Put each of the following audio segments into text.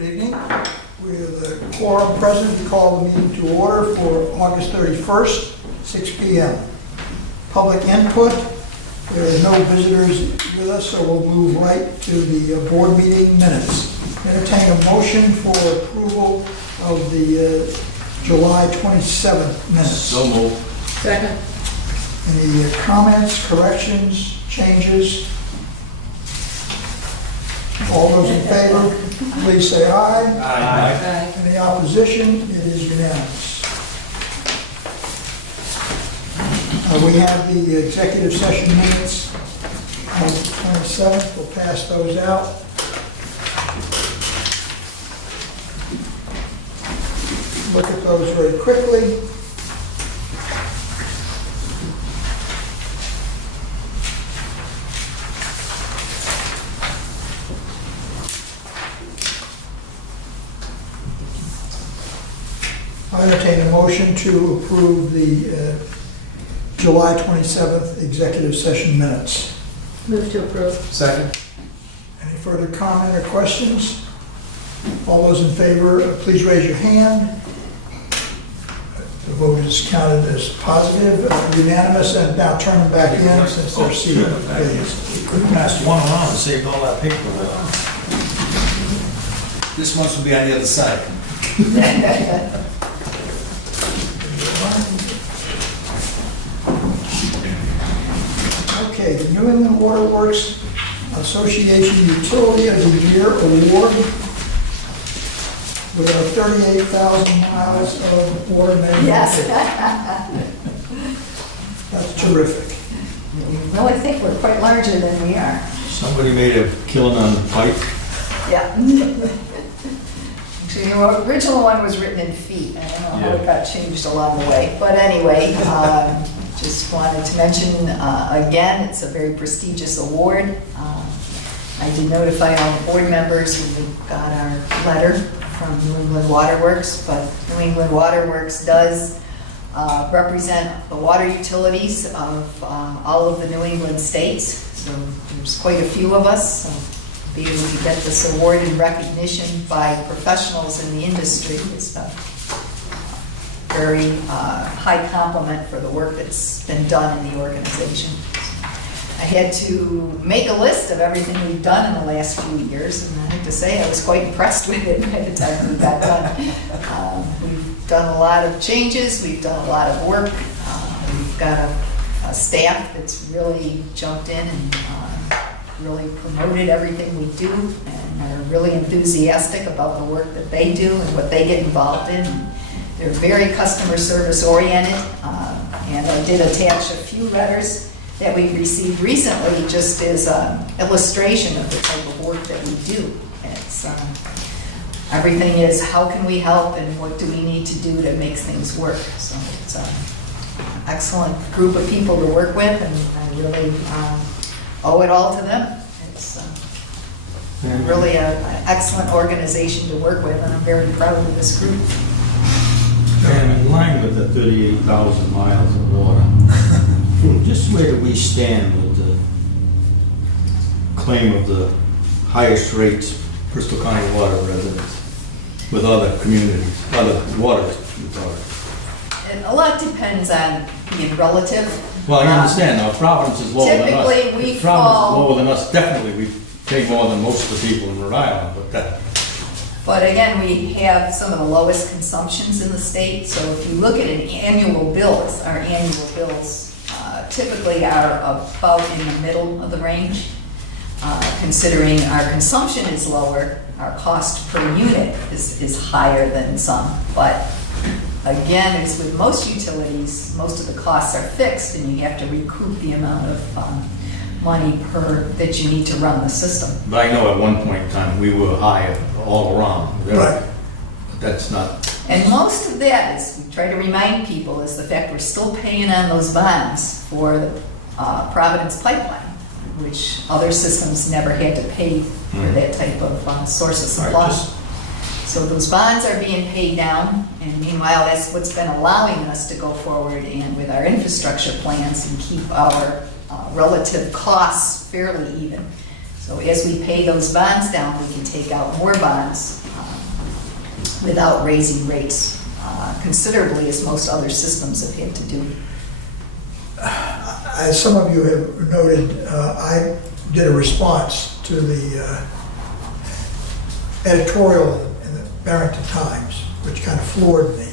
Good evening. With a quorum present, we call the meeting to order for August 31st, 6 p.m. Public input. There are no visitors with us, so we'll move right to the board meeting minutes. Entertain a motion for approval of the July 27th minutes. So moved. Second. Any comments, corrections, changes? All those in favor, please say aye. Aye. Any opposition? It is unanimous. We have the executive session minutes on the 27th. We'll pass those out. Look at those very quickly. I entertain a motion to approve the July 27th executive session minutes. Move to approve. Second. Any further comment or questions? All those in favor, please raise your hand. The vote is counted as positive, unanimous, and now turn them back in since they're seated. Please. We could pass one around and saved all that paper. This one will be on the other side. Okay, the New England Water Works Association Utility of the Year Award with our 38,000 miles of water main. Yes. That's terrific. No, I think we're quite larger than we are. Somebody made a killing on the pipe. Yeah. Actually, the original one was written in feet. I don't know how it got changed along the way. But anyway, just wanted to mention, again, it's a very prestigious award. I did notify all the board members when we got our letter from New England Water Works, but New England Water Works does represent the water utilities of all of the New England states. So there's quite a few of us. So be able to get this award in recognition by professionals in the industry is a very high compliment for the work that's been done in the organization. I had to make a list of everything we've done in the last few years, and I have to say I was quite impressed with it by the time we got done. We've done a lot of changes, we've done a lot of work, we've got a staff that's really jumped in and really promoted everything we do and are really enthusiastic about the work that they do and what they get involved in. They're very customer service oriented, and I did attach a few letters that we received recently just as an illustration of the type of work that we do. It's, everything is how can we help and what do we need to do to make things work. So it's an excellent group of people to work with, and I really owe it all to them. It's really an excellent organization to work with, and I'm very proud of this group. And in line with the 38,000 miles of water, just where do we stand with the claim of the highest rates Bristol County water residents with other communities, other water authorities? And a lot depends on being relative. Well, I understand, our province is lower than us. Typically, we The province fall- is lower than us, definitely, we pay more than most of the people in Rhode Island, but that, But again, we have some of the lowest consumptions in the state, so if you look at an annual bills, our annual bills typically are about in the middle of the range. Considering our consumption is lower, our cost per unit is higher than some. But again, as with most utilities, most of the costs are fixed and you have to recoup the amount of money that you need to run the system. but I know at one point in time, we were higher all around. Right. But that's not, And most of that, as we try to remind people, is the fact we're still paying on those bonds for the Providence pipeline, which other systems never had to pay for that type of source of supply. just- So those bonds are being paid down, and meanwhile, that's what's been allowing us to go forward and with our infrastructure plans and keep our relative costs fairly even. So as we pay those bonds down, we can take out more bonds without raising rates considerably, as most other systems have had to do. As some of you have noted, I did a response to the editorial in the Barrington Times, which kind of floored me,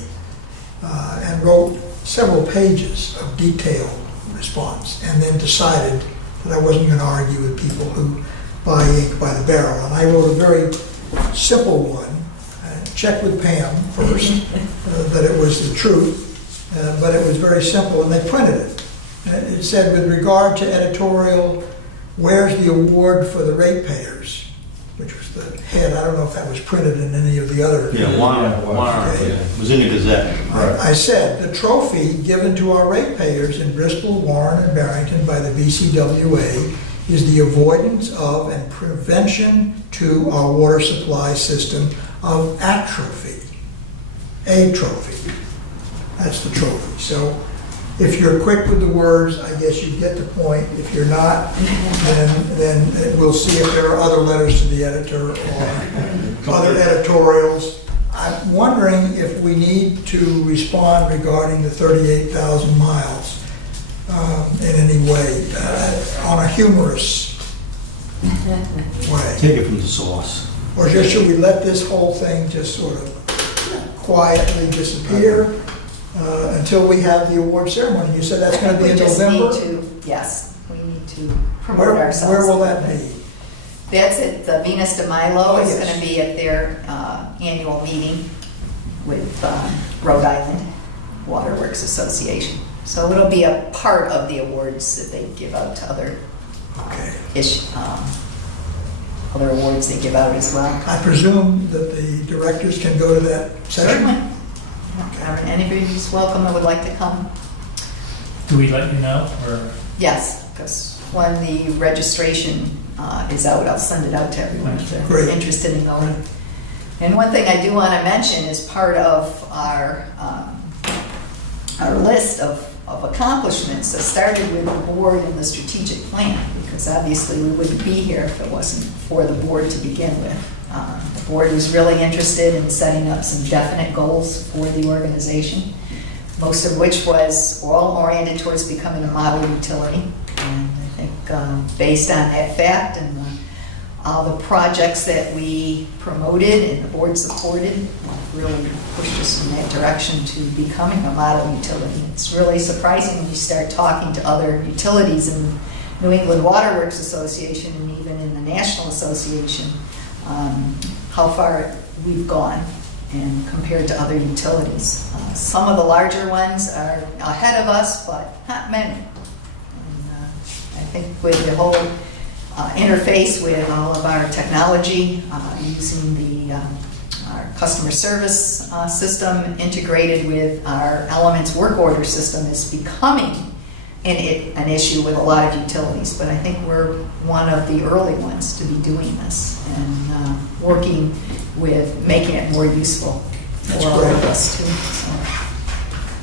and wrote several pages of detailed response, and then decided that I wasn't going to argue with people who buy ink by the barrel. And I wrote a very simple one, checked with Pam first, that it was the truth, but it was very simple, and they printed it. And it said, with regard to editorial, where's the award for the ratepayers? Which was the head. I don't know if that was printed in any of the other. Yeah, Warren, Okay. it was in the Gazette. I said, the trophy given to our ratepayers in Bristol, Warren, and Barrington by the BCWA is the avoidance of and prevention to our water supply system of atrophy. A trophy. That's the trophy. So if you're quick with the words, I guess you get the point. If you're not, then we'll see if there are other letters to the editor or other editorials. I'm wondering if we need to respond regarding the 38,000 miles in any way, on a humorous way. Take it from the source. Or just should we let this whole thing just sort of quietly disappear until we have the award ceremony? You said that's going to be in November? Yes, we need to promote ourselves. Where will that be? That's at the Venus de Milo. Oh, It's yes. going to be at their annual meeting with Rhode Island Waterworks Association. So it'll be a part of the awards that they give out to other Okay. other awards they give out as well. I presume that the directors can go to that session? Certainly. Anybody's welcome that would like to come. Do we let you know, or? Yes, because when the registration is out, I'll send it out to everyone if they're Great. interested in going. And one thing I do want to mention is part of our list of accomplishments that started with the board and the strategic plan, because obviously we wouldn't be here if it wasn't for the board to begin with. The board was really interested in setting up some definite goals for the organization, most of which was all oriented towards becoming a model utility. And I think based on that fact and all the projects that we promoted and the board supported, really pushed us in that direction to becoming a model utility. It's really surprising when you start talking to other utilities in New England Waterworks Association and even in the National Association, how far we've gone and compared to other utilities. Some of the larger ones are ahead of us, but not many. And, I think with the whole interface with all of our technology, using our customer service system integrated with our Elements work order system is becoming an issue with a lot of utilities, but I think we're one of the early ones to be doing this and working with making it more useful That's for all great. of us too.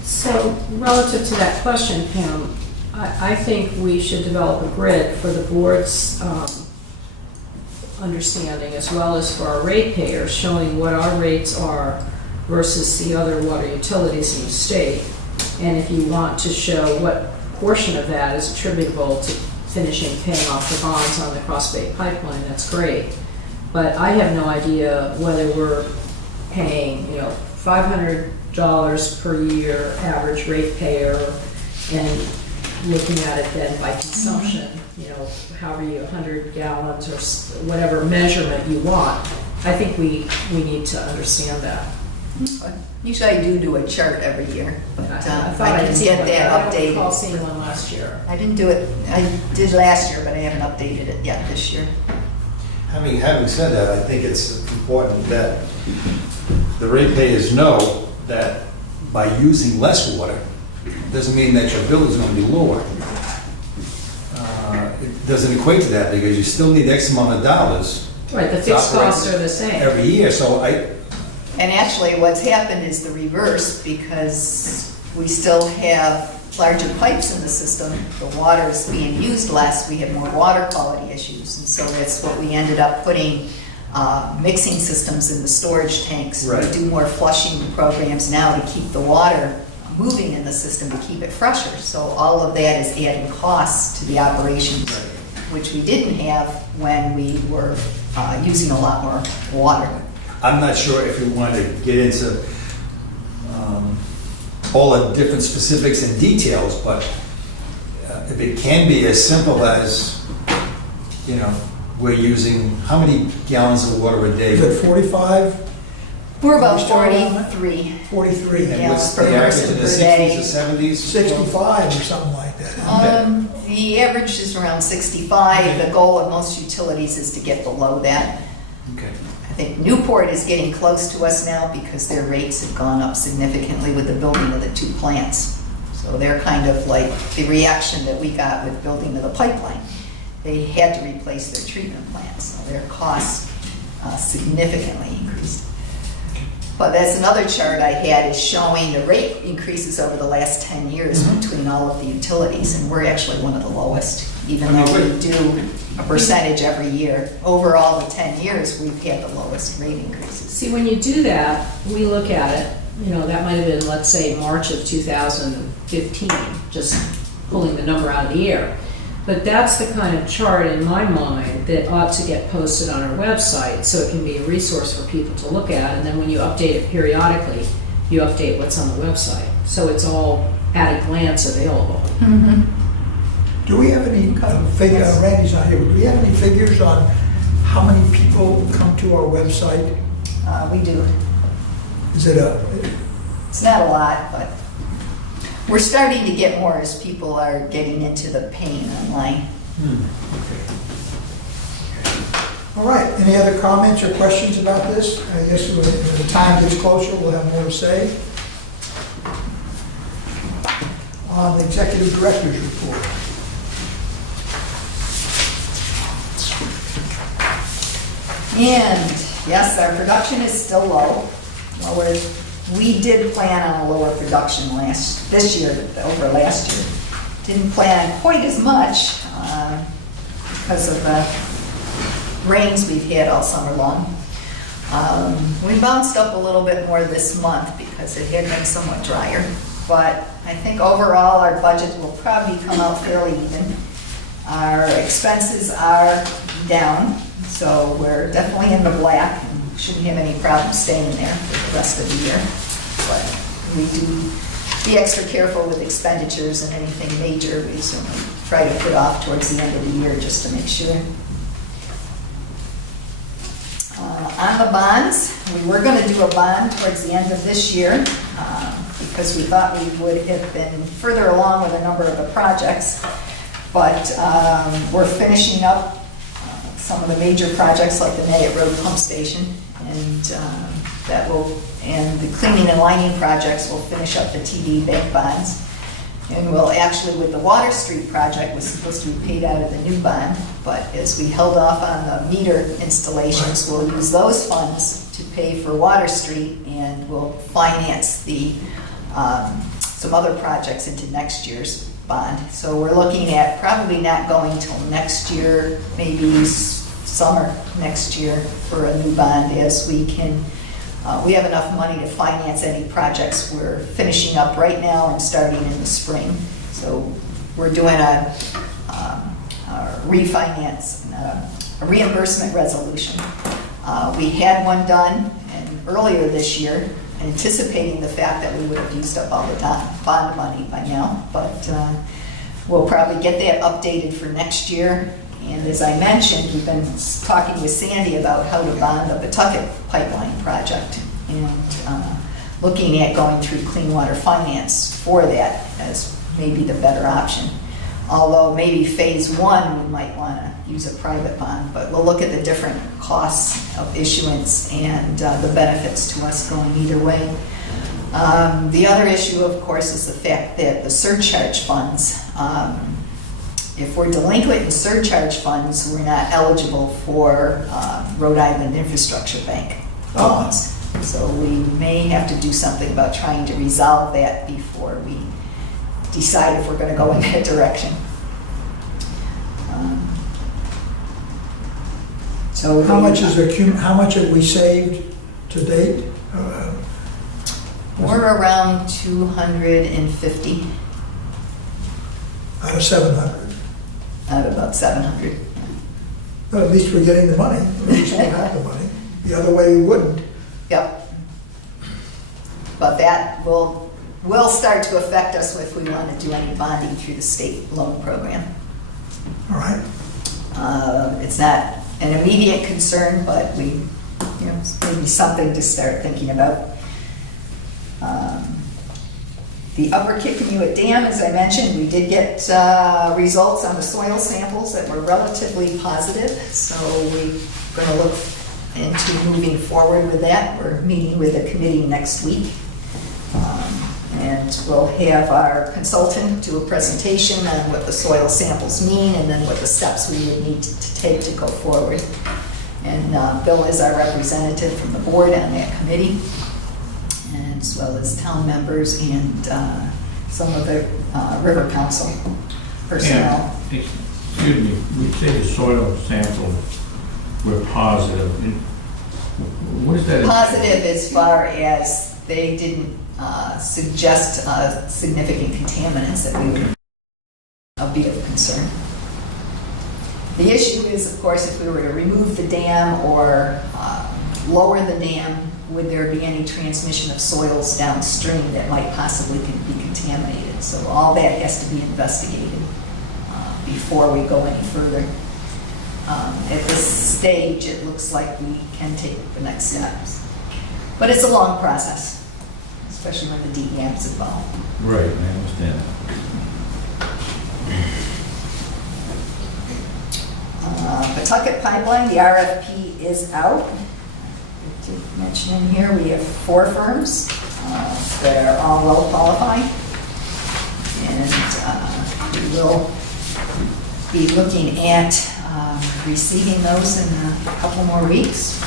So relative to that question, Pam, I think we should develop a grid for the board's understanding as well as for our ratepayers, showing what our rates are versus the other water utilities in the state. And if you want to show what portion of that is attributable to finishing paying off the bonds on the Cross Bay Pipeline, that's great. But I have no idea whether we're paying, $500 per year average ratepayer, and looking at it then by consumption, however 100 gallons or whatever measurement you want. I think we need to understand that. Usually I do a chart every year, but I I thought I didn't did get that I don't recall updated. seeing one last year. I didn't do it, I did last year, but I haven't updated it yet this year. Having said that, I think it's important that the ratepayers know that by using less water, doesn't mean that your bill is going to be lower. It doesn't equate to that because you still need X amount of dollars Right, the fixed costs are the same. every year. So And actually, what's happened is the reverse, because we still have larger pipes in the system. The water is being used less, we have more water quality issues. And so that's what we ended up putting mixing systems in the storage tanks. Right. We do more flushing programs now to keep the water moving in the system to keep it fresher. So all of that is adding costs to the operations, which we didn't have when we were using a lot more water. I'm not sure if we want to get into all the different specifics and details, but if it can be as simple as, you know, we're using how many gallons of water a day? Is it 45, We're about Are we still around that? 43. 43, And Yeah, what's per the average person in the per 60s day. or 70s? 65 or something like that. The average is around 65. The goal of most utilities is to get below that. Okay. I think Newport is getting close to us now because their rates have gone up significantly with the building of the 2 plants. So they're kind of like the reaction that we got with building of the pipeline. They had to replace their treatment plants, so their costs significantly increased. But that's another chart I had is showing the rate increases over the last 10 years between all of the utilities, and we're actually one of the lowest, even though we do a percentage every year. Overall, the 10 years, we've had the lowest rate increases. See, when you do that, we look at it, you know, that might have been, let's say, March of 2015, just pulling the number out of the air. But that's the kind of chart in my mind that ought to get posted on our website so it can be a resource for people to look at. And then when you update it periodically, you update what's on the website. So it's all at a glance available. Do we have any kind of figure, Randy's not here, but do we have any figures on how many people come to our website? We do. Is it a, It's not a lot, but we're starting to get more as people are getting into the pain online. all right, any other comments or questions about this? I guess when the time gets closer, we'll have more to say. On the executive director's report. And yes, our production is still low. Well, we did plan on a lower production this year over last year. Didn't plan quite as much because of the rains we've had all summer long. We bounced up a little bit more this month because it had been somewhat drier. But I think overall our budget will probably come out fairly even. Our expenses are down, so we're definitely in the black and shouldn't have any problem staying there for the rest of the year. But we do be extra careful with expenditures, and anything major we certainly try to put off towards the end of the year just to make sure. On the bonds, we were going to do a bond towards the end of this year because we thought we would have been further along with a number of the projects. But we're finishing up some of the major projects like the Nettie Road Pump Station, and the cleaning and lining projects will finish up the TD bank bonds. And we'll actually, with the Water Street project, was supposed to be paid out of the new bond, but as we held off on the meter installations, we'll use those funds to pay for Water Street, and we'll finance the some other projects into next year's bond. So we're looking at probably not going till next year, maybe summer next year for a new bond, as we can. We have enough money to finance any projects we're finishing up right now and starting in the spring. So we're doing a refinance, a reimbursement resolution. We had one done earlier this year, anticipating the fact that we would have used up all the bond money by now, but we'll probably get that updated for next year. And as I mentioned, we've been talking with Sandy about how to bond the Pawtucket pipeline project, and looking at going through clean water finance for that as maybe the better option. Although maybe phase one, we might want to use a private bond, but we'll look at the different costs of issuance and the benefits to us going either way. The other issue, of course, is the fact that the surcharge funds, if we're delinquent in surcharge funds, we're not eligible for Rhode Island Infrastructure Bank loans. So we may have to do something about trying to resolve that before we decide if we're going to go in that direction. So So How much how much have we saved to date? We're around 250 Out of 700. out of about 700. Well, at least we're getting the money. At least we have the money. The other way we wouldn't. Yep. But that will start to affect us if we want to do any bonding through the state loan program. All right. It's not an immediate concern, but it's maybe something to start thinking about. The Upper Kickamuit Dam, as I mentioned, we did get results on the soil samples that were relatively positive, so we're going to look into moving forward with that. We're meeting with a committee next week, and we'll have our consultant do a presentation on what the soil samples mean and then what the steps we would need to take to go forward. And Bill is our representative from the board on that committee, as well as town members and some of the River Council personnel. Excuse me, we say the soil samples were positive. What is that? Positive as far as they didn't suggest significant contaminants that we would be of concern. The issue is, of course, if we were to remove the dam or lower the dam, would there be any transmission of soils downstream that might possibly be contaminated? So all that has to be investigated before we go any further. At this stage, it looks like we can take the next steps. But it's a long process, especially when the DEM is involved. Right, I understand. Pawtucket Pipeline, the RFP is out. To mention in here, we have 4 firms that are all well qualified, and we will be looking at receiving those in a couple more weeks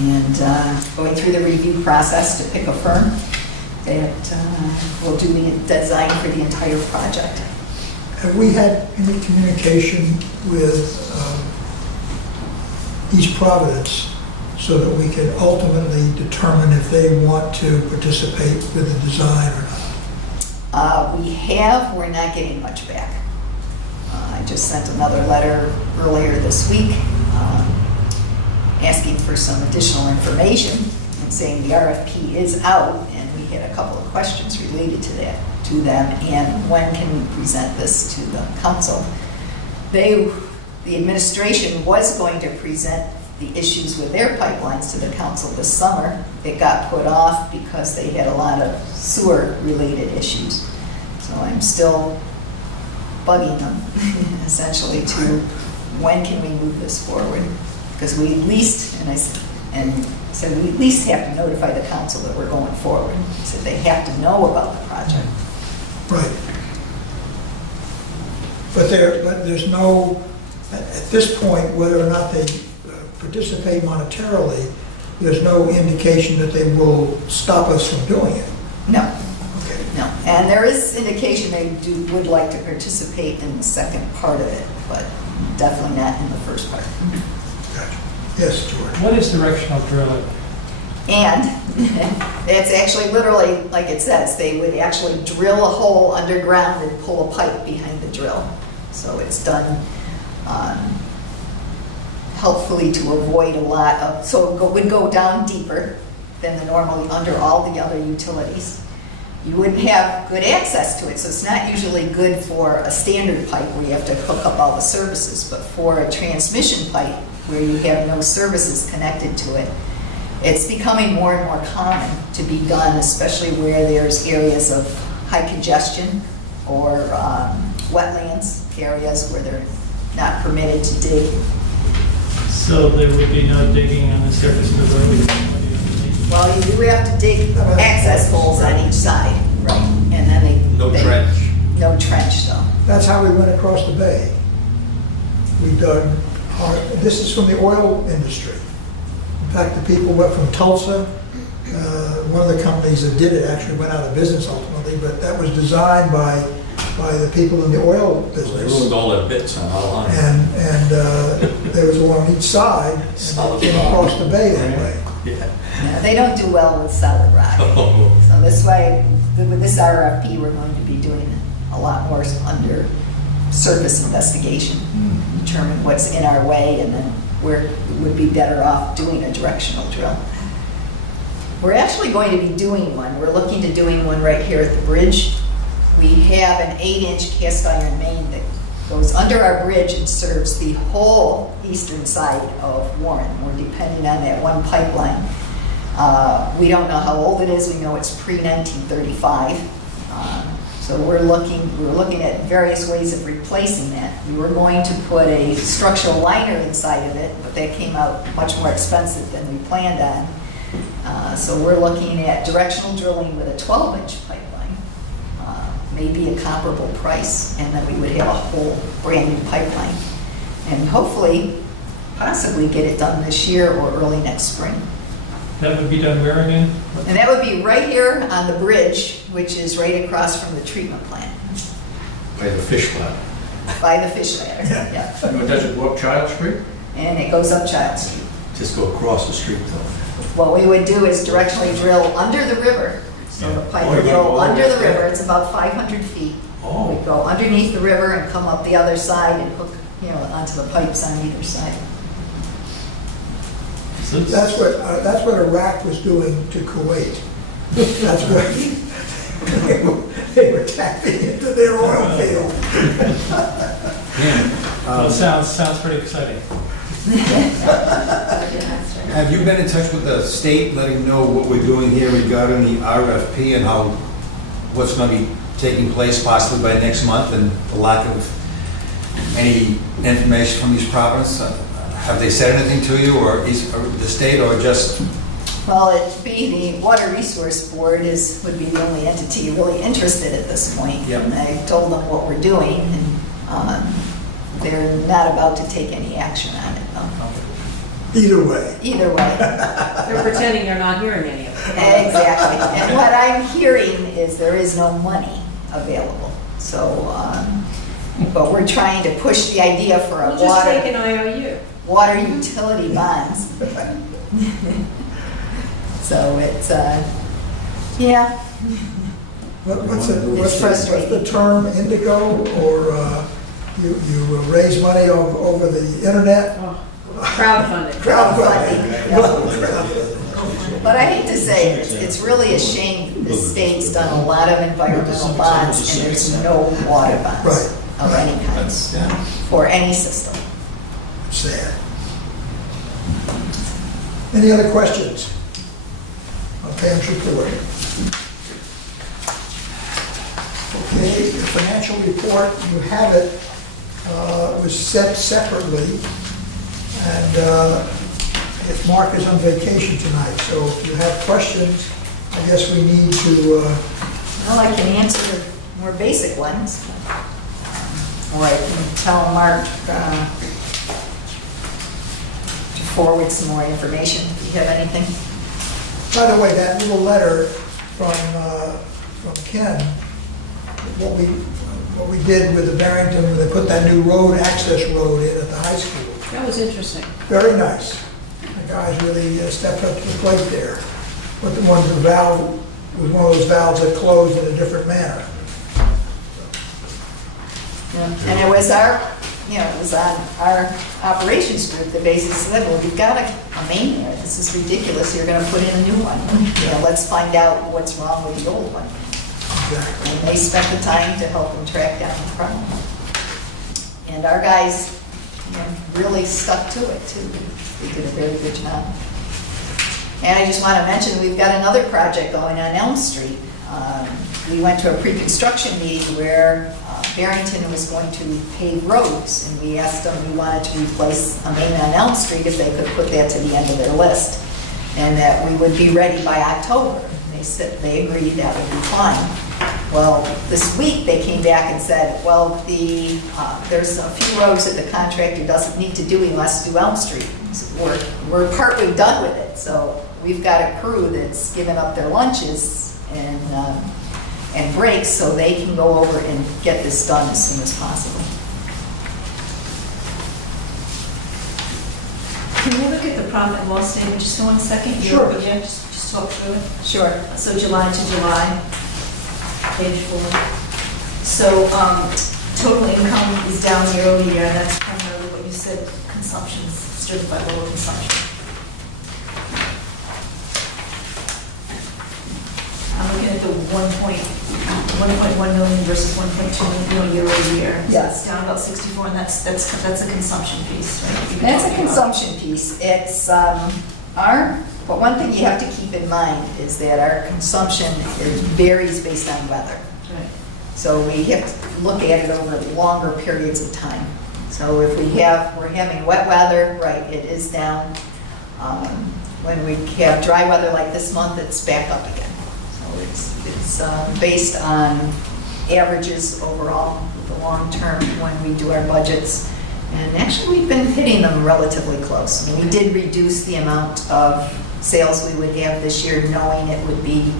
and going through the review process to pick a firm that will do the design for the entire project. Have we had any communication with East Providence so that we can ultimately determine if they want to participate with the design or not? We have, we're not getting much back. I just sent another letter earlier this week asking for some additional information and saying the RFP is out, and we had a couple of questions related to that, to them, and when can we present this to the council. The administration was going to present the issues with their pipelines to the council this summer. It got put off because they had a lot of sewer-related issues. So I'm still bugging them, essentially, to when can we move this forward? Because we at least, and I said, we at least have to notify the council that we're going forward. I said they have to know about the project. Right. But there's no, at this point, whether or not they participate monetarily, there's no indication that they will stop us from doing it. No. Okay. No, and there is indication they would like to participate in the second part of it, but definitely not in the first part. Gotcha. Yes, George. What is directional drilling? And it's actually literally, like it says, they would actually drill a hole underground and pull a pipe behind the drill. So it's done helpfully to avoid a lot of, so it would go down deeper than the normally under all the other utilities. You wouldn't have good access to it, so it's not usually good for a standard pipe where you have to hook up all the services, but for a transmission pipe where you have no services connected to it, it's becoming more and more common to be done, especially where there's areas of high congestion or wetlands areas where they're not permitted to dig. So there would be no digging on the surface of the road? Well, you do have to dig access holes on each side, right? And then No trench. No trench, though. That's how we went across the bay. We dug hard. This is from the oil industry. In fact, the people went from Tulsa. One of the companies that did it actually went out of business ultimately, but that was designed by the people in the oil They business. ruined all their bits on our line. And there was one on each side, and they came across the bay that way. No, they don't do well with solid rock. So that's why, with this RFP, we're going to be doing a lot more under surface investigation, determine what's in our way, and then where we would be better off doing a directional drill. We're actually going to be doing one. We're looking to doing one right here at the bridge. We have an 8-inch cast iron main that goes under our bridge and serves the whole eastern side of Warren. We're depending on that one pipeline. We don't know how old it is. We know it's pre-1935. So we're looking at various ways of replacing that. We were going to put a structural liner inside of it, but that came out much more expensive than we planned on. So we're looking at directional drilling with a 12-inch pipeline. Maybe a comparable price, and then we would have a whole brand new pipeline. And hopefully, possibly get it done this year or early next spring. That would be done where again? And that would be right here on the bridge, which is right across from the treatment plant, By the fish lab. by the fish ladder. Yeah. Does it go up Child Street? And it goes up Child Street. Just go across the street though. What we would do is directionally drill under the river. So the pipe would go under the river. It's about 500 feet. We'd go underneath the river and come up the other side and hook, onto the pipes on either side. That's what Iraq was doing to Kuwait. That's what they were tapping into their oil field. Well, sounds pretty exciting. Have you been in touch with the state, letting them know what we're doing here regarding the RFP and what's going to be taking place possibly by next month, and the lack of any information from these provinces? Have they said anything to you, or the state, or just? Well, it'd be the Water Resource Board would be the only entity really interested at this point. Yep. And I've told them what we're doing, and they're not about to take any action on it, though. Either way. Either way. They're pretending they're not hearing any of it. Exactly. And what I'm hearing is there is no money available. So, but we're trying to push the idea for a We'll just take an IOU. water utility bonds. So it's, yeah. What's frustrating. the term, indigo, or you raise money over the internet? Crowdfunding. But I hate to say it, it's really a shame that the state's done a lot of environmental bonds and there's no water bonds of any kind for any system. Sad. Any other questions on Pam's report? Okay, the financial report, you have it, was set separately, and if Mark is on vacation tonight, so if you have questions, I guess we need to, Well, I can answer the more basic ones. Or I can tell Mark to forward some more information. Do you have anything? by the way, that little letter from Ken, what we did with the Barrington, when they put that new road, access road in at the high school. That was interesting. Very nice. The guys really stepped up to the plate there. But the valve was one of those valves that closed in a different manner. And it was it was on our operations group that basically said, well, you've got a main there. This is ridiculous. You're going to put in a new one. Let's find out what's wrong with the old one. Exactly. And they spent the time to help them track down the problem. And our guys really stuck to it, too. They did a very good job. And I just want to mention, we've got another project going on Elm Street. We went to a pre-construction meeting where Barrington was going to pave roads, and we asked them, we wanted to replace a main on Elm Street, if they could put that to the end of their list, and that we would be ready by October. And they said they agreed that would be fine. Well, this week they came back and said, well, there's a few roads that the contractor doesn't need to do, he must do Elm Street. So we're partly done with it, so we've got a crew that's given up their lunches and breaks so they can go over and get this done as soon as possible. profit and loss statement just for 1 second? Sure. Yeah, just talk through it. Sure. So July to July, page 4. So total income is down year over year, and that's primarily what you said, consumption is driven by lower consumption. I'm looking at the 1.1 million versus 1.2 million year over year. So Yes. it's down about 64, and that's a consumption piece, right? You've been That's a talking about. consumption piece. It's but one thing you have to keep in mind is that our consumption varies based on weather. Right. So we have to look at it over longer periods of time. So if we're having wet weather, right, it is down. When we have dry weather like this month, it's back up again. So it's based on averages overall, the long term when we do our budgets. And actually, we've been hitting them relatively close. I mean, we did reduce the amount of sales we would have this year, knowing it would be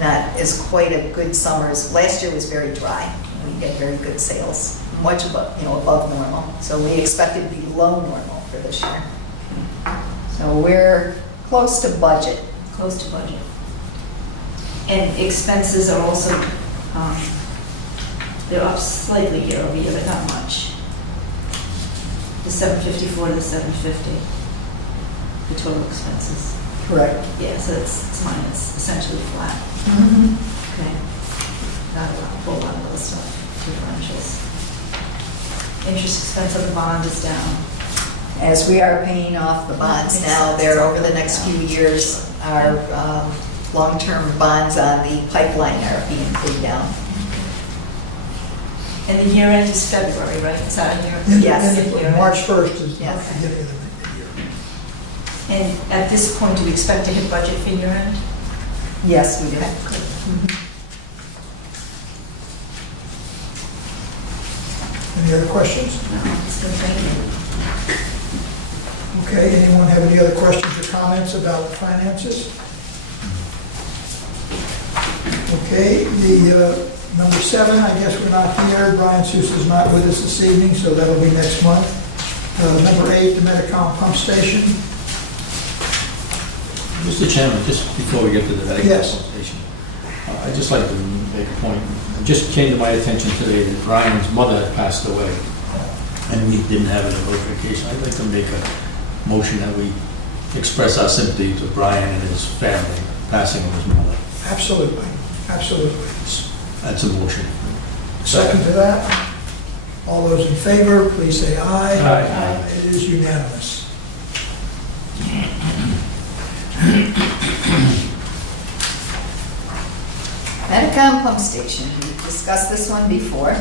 not as quite a good summer as last year was very dry. We had very good sales, much above normal. So we expected to be below normal for this year. So we're close to budget. Close to budget. And expenses are also, they're up slightly year over year, but not much. The 754 to the 750, the total expenses. Correct. Yeah, so it's minus, essentially flat. Okay. Not a whole lot of other stuff, differentials. Interest expense of the bond is down. As we are paying off the bonds now, there over the next few years, our long-term bonds on the pipeline are being paid down. And the year end is February, right? It's out of here? Yes. March 1st is the Yes. beginning of the year. And at this point, do we expect to hit budget for year end? Yes, we do. Okay, good. Any other questions? No, it's good, thank you. Okay, anyone have any other questions or comments about the finances? Okay, the number 7, I guess we're not here. Brian Sousa is not with us this evening, so that'll be next month. Number 8, the Metacom pump station. Mr. Chairman, just before we get to the Medicare Yes. station, I'd just like to make a point. It just came to my attention today that Brian's mother had passed away, and we didn't have a notification. I'd like to make a motion that we express our sympathy to Brian and his family, passing of his mother. Absolutely, absolutely. That's a motion. Second to that? All those in favor, please say aye. Aye. It is unanimous. Metacom pump station, we've discussed this one before.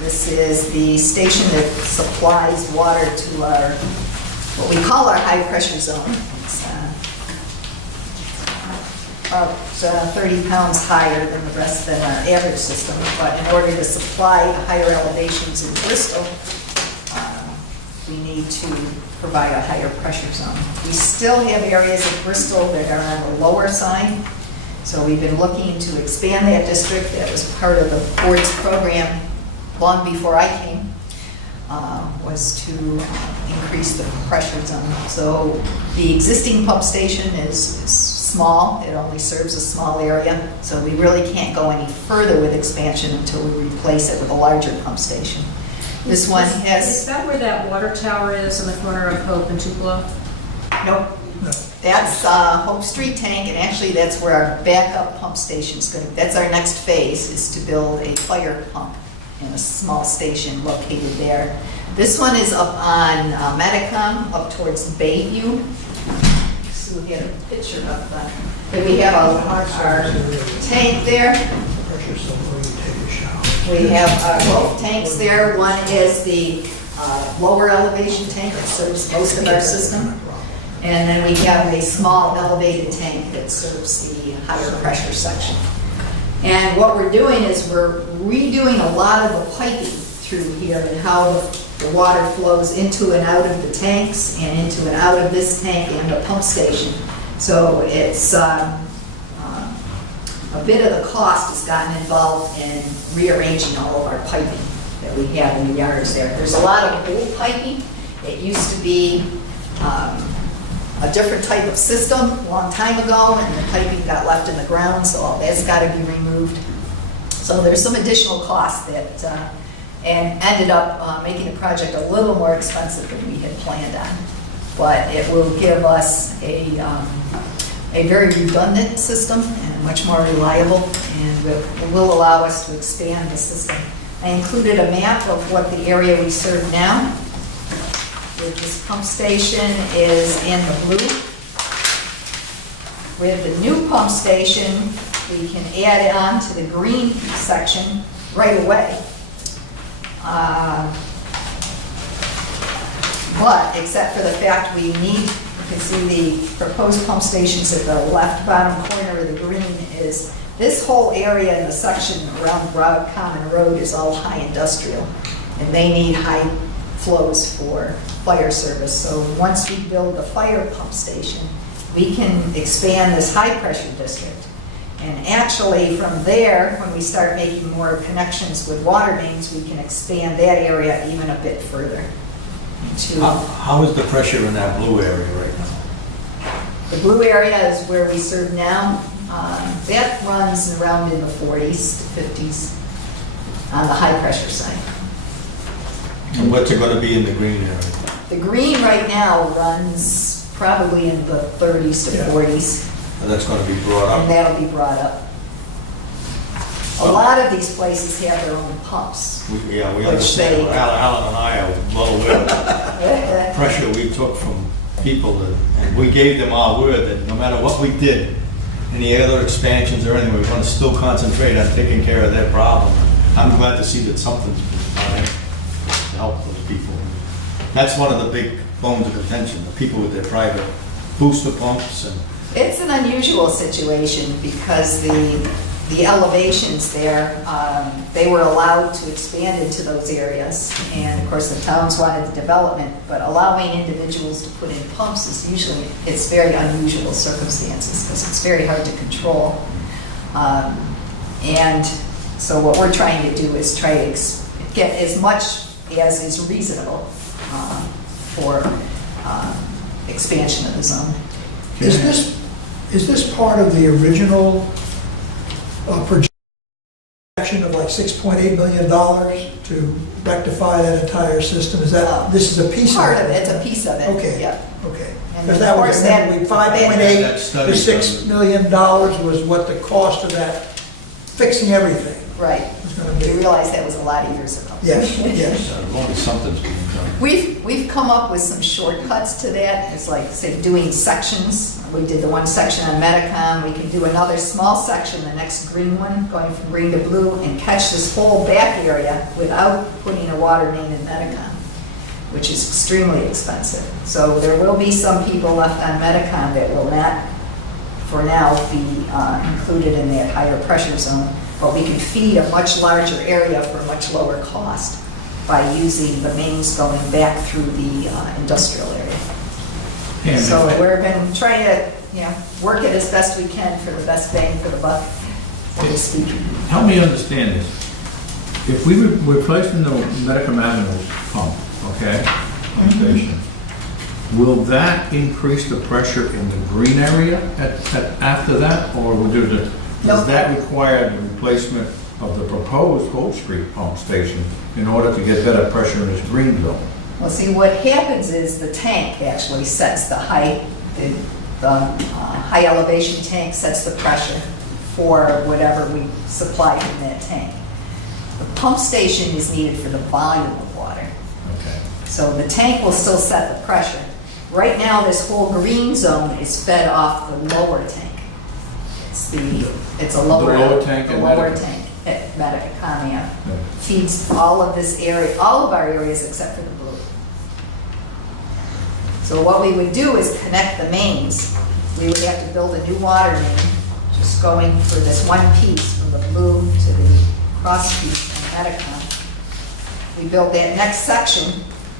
This is the station that supplies water to our, what we call our high-pressure zone. It's about 30 pounds higher than the rest than our average system, but in order to supply the higher elevations in Bristol, we need to provide a higher pressure zone. We still have areas of Bristol that are on the lower side, so we've been looking to expand that district. That was part of the board's program long before I came, was to increase the pressure zone. So the existing pump station is small. It only serves a small area, so we really can't go any further with expansion until we replace it with a larger pump station. This one Is has, that where that water tower is on the corner of Hope and Tupelo? nope, No. that's Hope Street tank, and actually that's where our backup pump station's going to, that's our next phase, is to build a fire pump in a small station located there. This one is up on Metacom, up towards Bayview. So we had a picture of that. But we have our tank there. Pressure zone where you take a shower. We have both tanks there. One is the lower elevation tank that serves most of our system. And then we have a small elevated tank that serves the higher pressure section. And what we're doing is we're redoing a lot of the piping through here and how the water flows into and out of the tanks and into and out of this tank and the pump station. So it's a bit of the cost has gotten involved in rearranging all of our piping that we have in the yards. yards there. There's a lot of old piping. It used to be a different type of system a long time ago, and the piping got left in the ground, so all that's got to be removed. So there's some additional costs that, and ended up making the project a little more expensive than we had planned on. But it will give us a very redundant system and much more reliable, and it will allow us to expand the system. I included a map of what the area we serve now. This pump station is in the blue. With the new pump station, we can add it on to the green section right away. But except for the fact we need, you can see the proposed pump stations at the left bottom corner of the green is, this whole area in the section around Broad Common Road is all high industrial, and they need high flows for fire service. So once we build the fire pump station, we can expand this high pressure district. And actually from there, when we start making more connections with water mains, we can expand that area even a bit further. How is the pressure in that blue area right now? The blue area is where we serve now. That runs around in the 40s to 50s on the high pressure side. And what's it gonna be in the green area? The green right now runs probably in the 30s to 40s, And that's gonna be brought and up? that'll be brought up. A lot of these places have their own pumps. We Which understand. they- Alan and I are well aware of the pressure we took from people, and we gave them our word that no matter what we did, any other expansions or anything, we're gonna still concentrate on taking care of their problem. I'm glad to see that something's been done to help those people. That's one of the big bones of contention, the people with their private booster pumps and. It's an unusual situation because the elevations there, they were allowed to expand into those areas. And of course, the towns wanted the development, but allowing individuals to put in pumps is usually, it's very unusual circumstances because it's very hard to control. And so what we're trying to do is try to get as much as is reasonable for expansion of the zone. Is this part of the original projection of like $6.8 million to rectify that entire system? Is that, this is a piece of it? Part of it, it's a piece of it. Okay. Yeah. Okay. And Because of that course was, that- remember, 5.8 That to study $6 million was what the cost of that, fixing everything Right. was going to We be. realized that was a lot of years ago. Yes, yes. As long as something's being done. We've come up with some shortcuts to that. It's like, say, doing sections. We did the one section on Medicom. We can do another small section, the next green one, going from green to blue, and catch this whole back area without putting a water main in Medicom, which is extremely expensive. So there will be some people left on Medicom that will not, for now, be included in that higher pressure zone. But we can feed a much larger area for a much lower cost by using the mains going back through the industrial area. And So we've been trying to, work it as best we can for the best bang for the buck, so to speak. help me understand this. If we were replacing the Medicam Avenue pump, okay, pump station, will that increase the pressure in the green area after that? Or does Nope. that require the replacement of the proposed Hope Street pump station in order to get better pressure in this green zone? Well, see, what happens is the tank actually sets the high elevation tank sets the pressure for whatever we supply from that tank. The pump station is needed for the volume of water. Okay. So the tank will still set the pressure. Right now, this whole green zone is fed off the lower tank. It's a lower. The lower tank The at lower Medica. tank at Medicom, Yeah. feeds all of this area, all of our areas except for the blue. So what we would do is connect the mains. We would have to build a new water main, just going for this one piece from the blue to the cross piece in Medicom. We build that next section,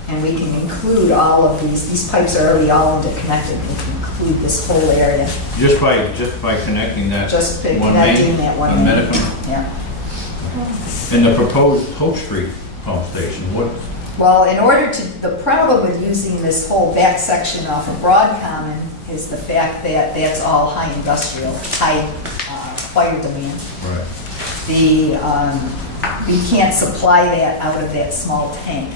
and we can include all of these pipes are already all interconnected. We can include this whole area, Just by connecting that just by one connecting main that one on main. Medicam? Yeah. And the proposed Hope Street pump station, Well, in order to, the problem with using this whole back section off of Broad Common is the fact that that's all high industrial, high fire demand. Right. We can't supply that out of that small tank,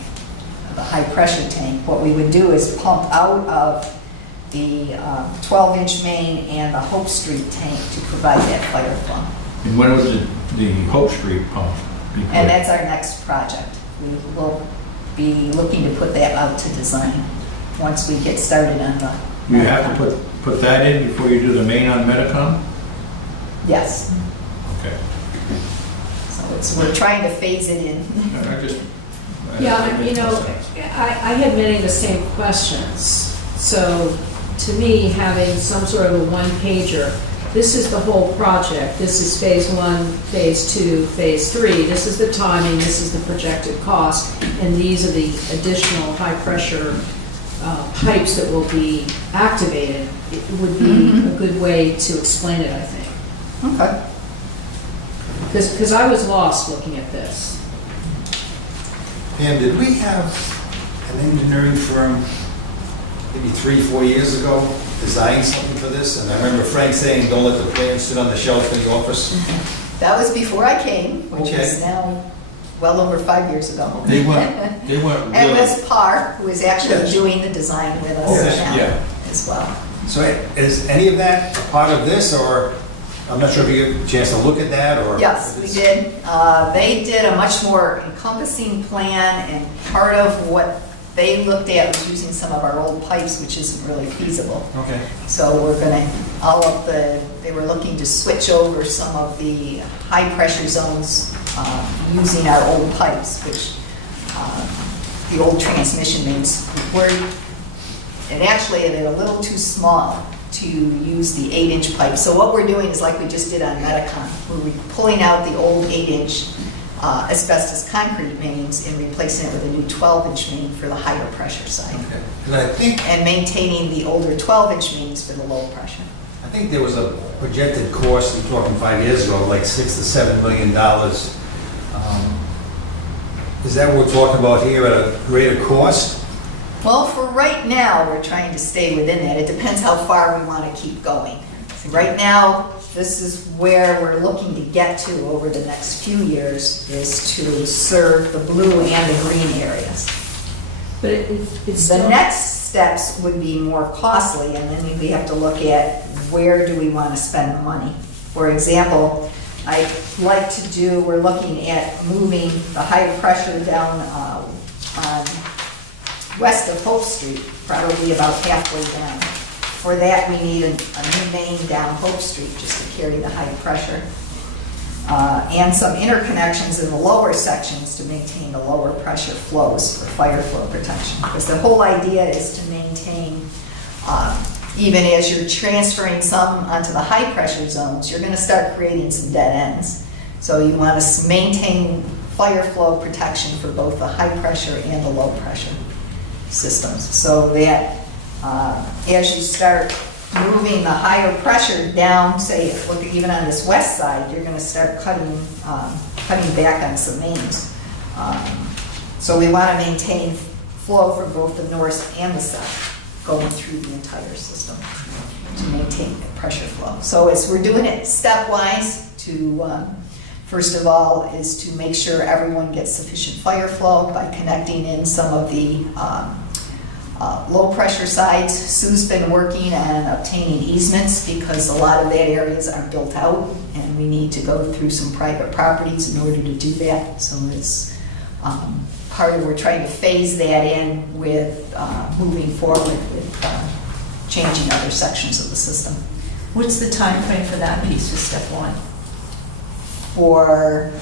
the high pressure tank. What we would do is pump out of the 12-inch main and the Hope Street tank to provide that fire flow. And when was the Hope Street pump? be put? And that's our next project. We will be looking to put that out to design once we get started on the. You have to put that in before you do the main on Metacom? Yes, Okay. so we're trying to phase it in. I just. Yeah, you know, I had many of the same questions. So to me, having some sort of a one-pager, this is the whole project. This is phase 1, phase 2, phase 3. This is the timing, this is the projected cost, and these are the additional high-pressure pipes that will be activated. It would be a good way to explain it, I think. Okay. Because I was lost looking at this. Pam, did we have an engineering firm maybe 3-4 years ago design something for this? And I remember Frank saying, don't let the plans sit on the shelf in the office. That was before I came, which Okay. is now well over 5 years ago. They weren't And really. Liz Parr, who is actually Yes. doing the design with us Yes, now yeah. as well. So is any of that a part of this, or I'm not sure if you get a chance to look at that, or? Yes, we did. They did a much more encompassing plan, and part of what they looked at was using some of our old pipes, which isn't really feasible. Okay. So we're gonna, they were looking to switch over some of the high-pressure zones using our old pipes, which, the old transmission mains were, and actually they're a little too small to use the 8-inch pipe. So what we're doing is like we just did on Metacom. We're pulling out the old 8-inch asbestos concrete mains and replacing it with a new 12-inch main for the higher pressure side. Okay. And I think And maintaining the older 12-inch mains for the low pressure. I think there was a projected cost, we're talking 5 years ago, like $6 to $7 million. Is that what we're talking about here at a greater cost? Well, for right now, we're trying to stay within that. It depends how far we want to keep going. So right now, this is where we're looking to get to over the next few years, is to serve the blue and the green areas. But it's The still... next steps would be more costly, and then we have to look at where do we want to spend the money. For example, we're looking at moving the higher pressure down on west of Hope Street, probably about halfway down. For that, we need a new main down Hope Street just to carry the high pressure. And some interconnections in the lower sections to maintain the lower pressure flows for fire flow protection. Because the whole idea is to maintain, even as you're transferring some onto the high pressure zones, you're going to start creating some dead ends. So you want to maintain fire flow protection for both the high pressure and the low pressure systems. So that as you start moving the higher pressure down, say, look, even on this west side, you're going to start cutting back on some mains. So we want to maintain flow for both the north and the south going through the entire system to maintain the pressure flow. So as we're doing it stepwise, to first of all is to make sure everyone gets sufficient fire flow by connecting in some of the low pressure sides. Sue's been working on obtaining easements because a lot of that areas aren't built out, and we need to go through some private properties in order to do that. So it's part of, we're trying to phase that in with moving forward with changing other sections of the system. What's the time frame for that piece, for step 1? For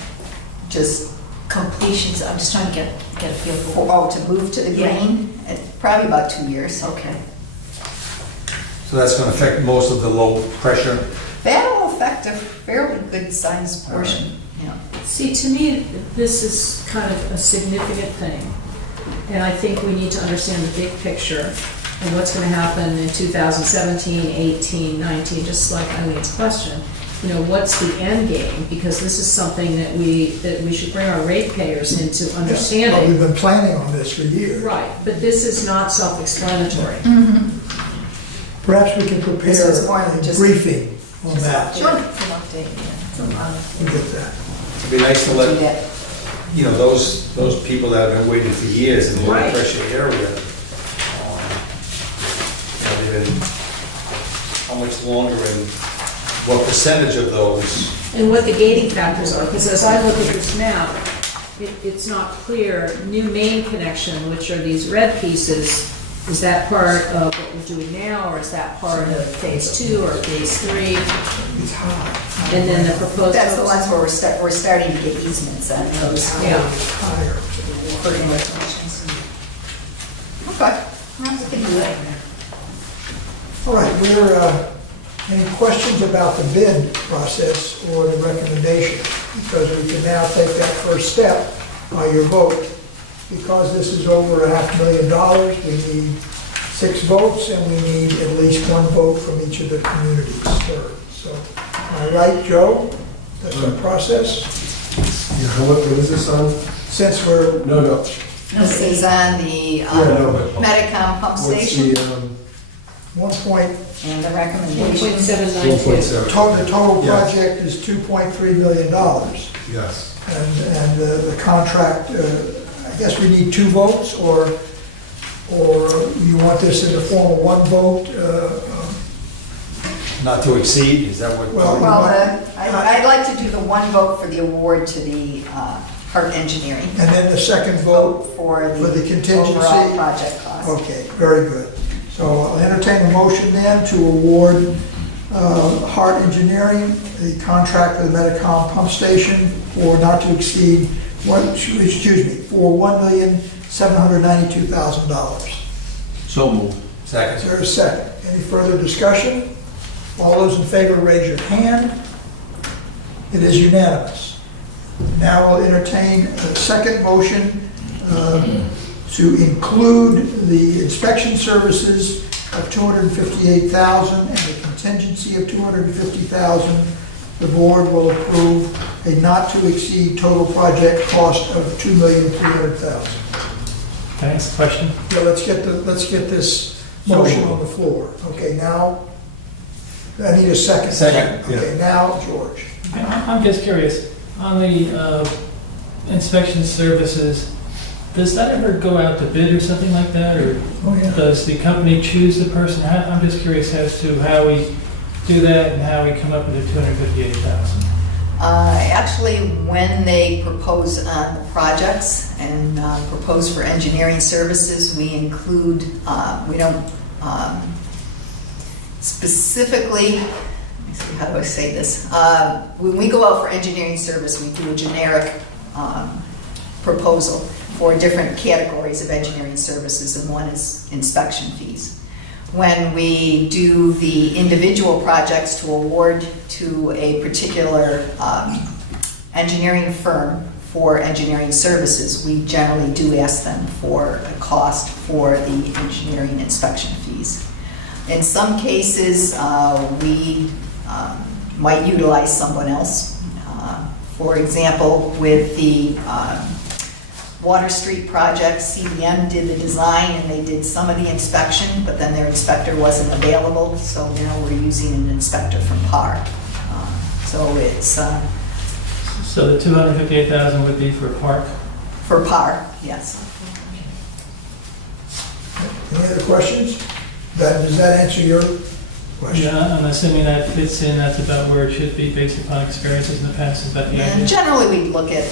just, Completions, I'm just trying to get a feel for. to move to the Yeah. green, it's probably about 2 years. Okay. So that's going to affect most of the low pressure? That'll affect a fairly good sized portion, yeah. See, to me, this is kind of a significant thing. And I think we need to understand the big picture and what's going to happen in 2017, 18, 19, just like Eileen's question. you know, what's the end game? Because this is something that we should bring our ratepayers into Well, understanding. we've been planning on this for years. Right, but this is not self-explanatory. Perhaps we can prepare This is more a just- briefing on that. Sure. It's an update, yeah. It's a lot of- We'll get that. It'd be nice to do let, that. you know, those people that have been waiting for years in the low Right. pressure area, you know, they've been, how much longer and what percentage of those? And what the gating factors are, because as I look at this map, it's not clear. New main connection, which are these red pieces, is that part of what we're doing now, or is that part of phase 2 or phase 3? It's high. And then the proposed. That's the ones where we're starting to get easements on those. Yeah. It's higher. For connections. Okay. Well, we can do that. All right, any questions about the bid process or the recommendation? Because we can now take that first step by your vote. Because this is over $500,000, we need 6 votes, and we need at least 1 vote from each of the communities served. So, am I right, Joe? That's our process? Yeah, what is this on? Since we're, No. This is on the no, but Medicom pump what's station the, 1 point, and the recommendations. 1.792. 1.7? the total Yes. project is $2.3 million. Yes. And the contract, I guess we need 2 votes, or you want this in the form of 1 vote? Not to exceed, is that what? Well, Well, I'd like to do the 1 vote for the award to the Hart Engineering. And then the second vote? For For the contingency? overall project cost. Okay, very good. So I'll entertain a motion then to award Hart Engineering the contract for the Medicom pump station for not to exceed, for $1,792,000. So moved. Is Second. there a second? Any further discussion? All those in favor, raise your hand. It is unanimous. Now I'll entertain a second motion to include the inspection services of $258,000 and a contingency of $250,000. The board will approve a not-to-exceed total project cost of $2,300,000. Can I ask a question? Yeah, let's get this motion on the floor. Okay, now, I need a second. Second, Okay, now, George. I'm just curious, on the inspection services, does that ever go out to bid or something like that? Or Oh, yeah. does the company choose the person? I'm just curious as to how we do that and how we come up with the 258,000. Actually, when they propose on the projects and propose for engineering services, we include, we don't specifically, let me see, how do I say this? When we go out for engineering service, we do a generic proposal for different categories of engineering services, and one is inspection fees. When we do the individual projects to award to a particular engineering firm for engineering services, we generally do ask them for a cost for the engineering inspection fees. In some cases, we might utilize someone else. For example, with the Water Street project, CDM did the design and they did some of the inspection, but then their inspector wasn't available, so now we're using an inspector from PAR. So it's So the 258,000 would be for park? for PAR, yes. Any other questions? Does that answer your question? Yeah, I'm assuming that fits in, that's about where it should be based upon experiences in the past, is that the And idea? generally, we look at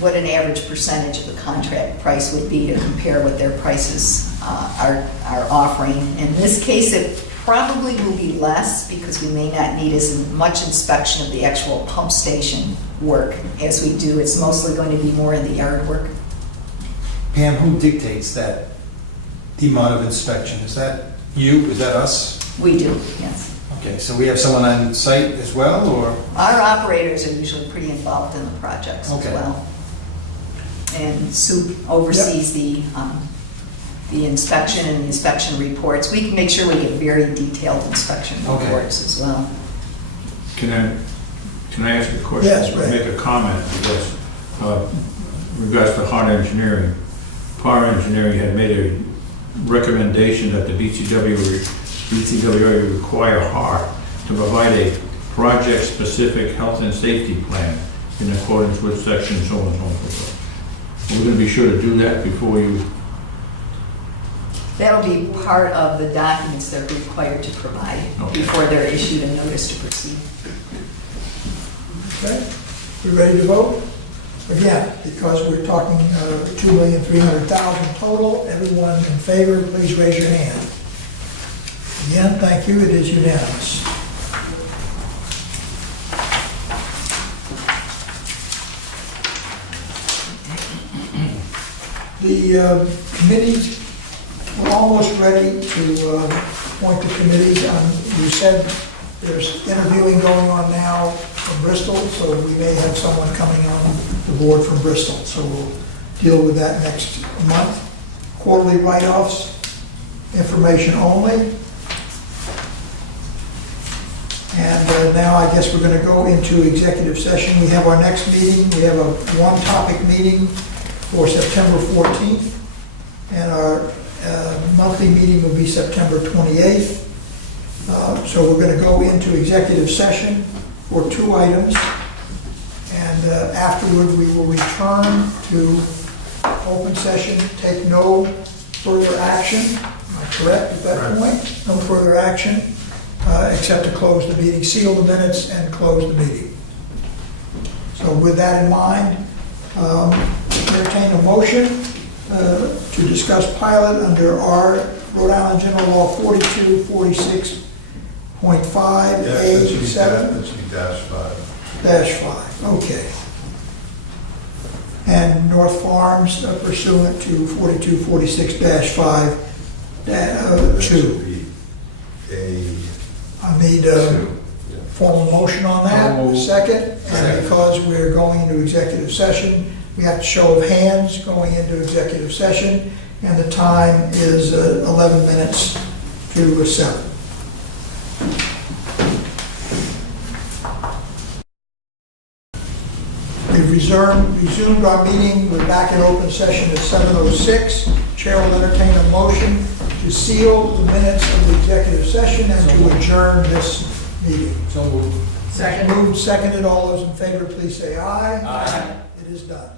what an average percentage of the contract price would be to compare what their prices are offering. In this case, it probably will be less because we may not need as much inspection of the actual pump station work as we do. It's mostly going to be more in the yard work. Pam, who dictates that, the amount of inspection? Is that you, is that us? We do, yes. Okay, so we have someone on site as well, or? Our operators are usually pretty involved in the projects as Okay. well. And Sue oversees the inspection and the inspection reports. We can make sure we get very detailed inspection Okay. reports as well. Can I ask a question? Yes, Ray. Make a comment, I guess, regards to Hart Engineering. Power Engineering had made a recommendation that the BCW require Hart to provide a project-specific health and safety plan in accordance with section so and so and so forth. We're gonna be sure to do that before you, That'll be part of the documents they're required to provide Okay. before they're issued a notice to proceed. Okay, we ready to vote? Again, because we're talking $2,300,000 total, everyone in favor, please raise your hand. Again, thank you, it is unanimous. The committees, we're almost ready to appoint the committees. You said there's interviewing going on now from Bristol, so we may have someone coming on the board from Bristol. So we'll deal with that next month. Quarterly write-offs, information only. And now I guess we're going to go into executive session. We have our next meeting. We have a one-topic meeting for September 14th. And our monthly meeting will be September 28th. So we're going to go into executive session for 2 items. And afterward, we will return to open session, take no further action. Am I correct at that point? No further action, except to close the meeting, seal the minutes and close the meeting. So with that in mind, entertain a motion to discuss pilot under our Rhode Island General Law 4246.5 That should be A7 -5. okay. And North Farms pursuant to 4246-5 That 2. should be I need a formal motion on that, a second. And because we're going into executive session, we have to show of hands going into executive session, and the time is 11 minutes to 7. We've resumed our meeting. We're back in open session at 7:06. Chair will entertain a motion to seal the minutes of the executive session and to adjourn this meeting. So moved. Second. Moved, seconded. All those in favor, please say aye. Aye. It is done.